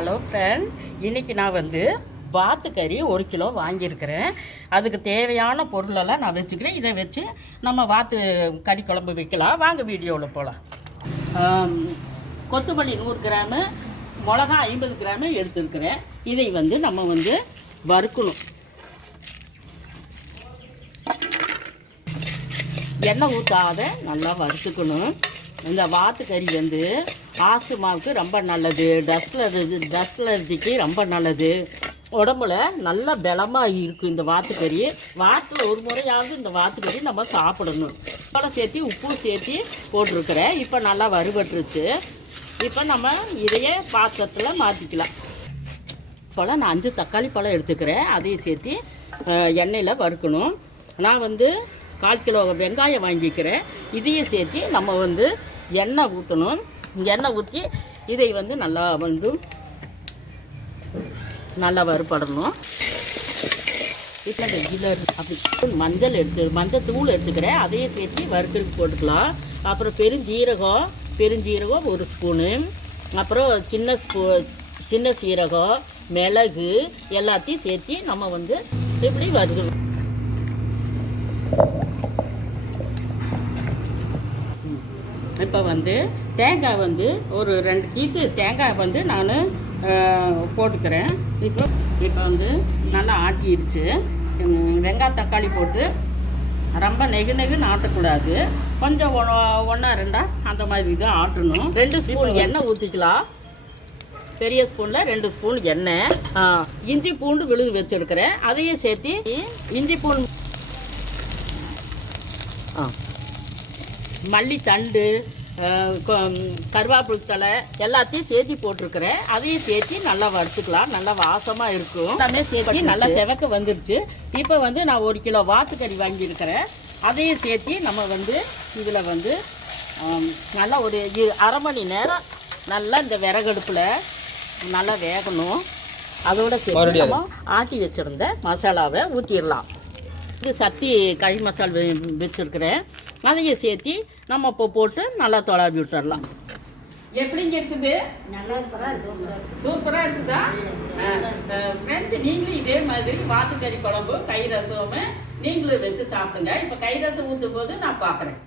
Hello friend, இன்றைக்கி நான் வந்து வாத்துக்கறி 1 கிலோ வாங்கியிருக்கிறேன். அதுக்கு தேவையான பொருளெல்லாம் நான் வச்சுக்கிறேன். இதை வச்சு நம்ம வாத்து கறி குழம்பு வைக்கலாம். வாங்க வீடியோவில் போகலாம். கொத்தமல்லி 100 கிராமு, மிளகா 50 கிராமு எடுத்துருக்கிறேன். இதை வந்து நம்ம வந்து வறுக்கணும். எண்ணெய் ஊற்றாத நல்லா வறுத்துக்கணும். இந்த வாத்துக்கறி வந்து ஆஸ்துமாவுக்கு ரொம்ப நல்லது, டஸ்ட் அலர்ஜிக்கு ரொம்ப நல்லது, உடம்புல நல்ல பலமாக இருக்கும். இந்த வாத்துக்கறி வாரத்தில் ஒரு முறையாவது இந்த வாத்துக்கறி நம்ம சாப்பிடணும். இப்போலாம் சேர்த்து உப்பு சேர்த்து போட்டிருக்கிறேன். இப்போ நல்லா வறுபட்டுருச்சு. இப்போ நம்ம இதையே பாத்திரத்தில் மாற்றிக்கலாம். இப்போலாம் நான் 5 தக்காளி பழம் எடுத்துக்கிறேன். அதையும் சேர்த்து எண்ணெயில் வறுக்கணும். நான் வந்து 1/4 கிலோ வெங்காயம் வாங்கிக்கிறேன். இதையும் சேர்த்து நம்ம வந்து எண்ணெய் ஊற்றணும். எண்ணெய் ஊற்றி இதை வந்து நல்லா வறுபடணும். இப்போ இந்த ஜீரகம் அப்படி மஞ்சள் தூள் எடுத்துக்கிறேன். அதையும் சேர்த்து வறுக்கிறதுக்கு போட்டுக்கலாம். அப்புறம் பெருஞ்சீரகம் 1 ஸ்பூனு, அப்புறம் சின்ன சீரகம், மிளகு எல்லாத்தையும் சேர்த்து நம்ம வந்து இப்படி வறுக்கணும். இப்போ வந்து தேங்காய் வந்து ஒரு 2 கீத்து தேங்காய் வந்து நான் போட்டுக்கிறேன். இப்போ வந்து நல்லா ஆட்டிடுச்சு. வெங்காயம் தக்காளி போட்டு ரொம்ப நெகுன்னு ஆட்டக்கூடாது. கொஞ்சம் 1-2 அந்த மாதிரி தான் ஆட்டணும். 2 ஸ்பூன் எண்ணெய் ஊற்றிக்கலாம். பெரிய ஸ்பூனில் 2 ஸ்பூன் எண்ணெய். இஞ்சி பூண்டு விழுது வச்சுருக்கிறேன். அதையும் சேர்த்து இஞ்சி பூண்டு, மல்லித்தண்டு, கருவேப்பிலை தழை எல்லாத்தையும் சேர்த்து போட்டிருக்கிறேன். அதையும் சேர்த்து நல்லா வறுத்துக்கலாம். நல்லா வாசமாக இருக்கும். எல்லாமே சேர்த்து நல்லா செவக்க வந்துருச்சு. இப்போ வந்து நான் 1 கிலோ வாத்துக்கறி வாங்கியிருக்கிறேன். அதையும் சேர்த்து நம்ம வந்து இதில் வந்து நல்லா ஒரு 1/2 மணி நேரம் நல்லா இந்த விறகடுப்பில் நல்லா வேகணும். அதோடு சேர்த்து நம்ம ஆட்டி வச்சுருந்த மசாலாவை ஊற்றிடலாம். இது சக்தி கறி மசால் வச்சுருக்கிறேன். அதையும் சேர்த்து நம்ம இப்போ போட்டு நல்லா தொலாவி விட்டுடலாம். எப்படிங்க இருக்குது? நல்லா சூப்பராக இருக்குதா ஃப்ரெண்ட்ஸ்? நீங்களும் இதே மாதிரி வாத்துக்கறி குழம்பு கை ரசமும் நீங்களும் வச்சு சாப்பிடுங்க. இப்போ கை ரசம் ஊற்றும் போது நான் பார்க்குறேன்.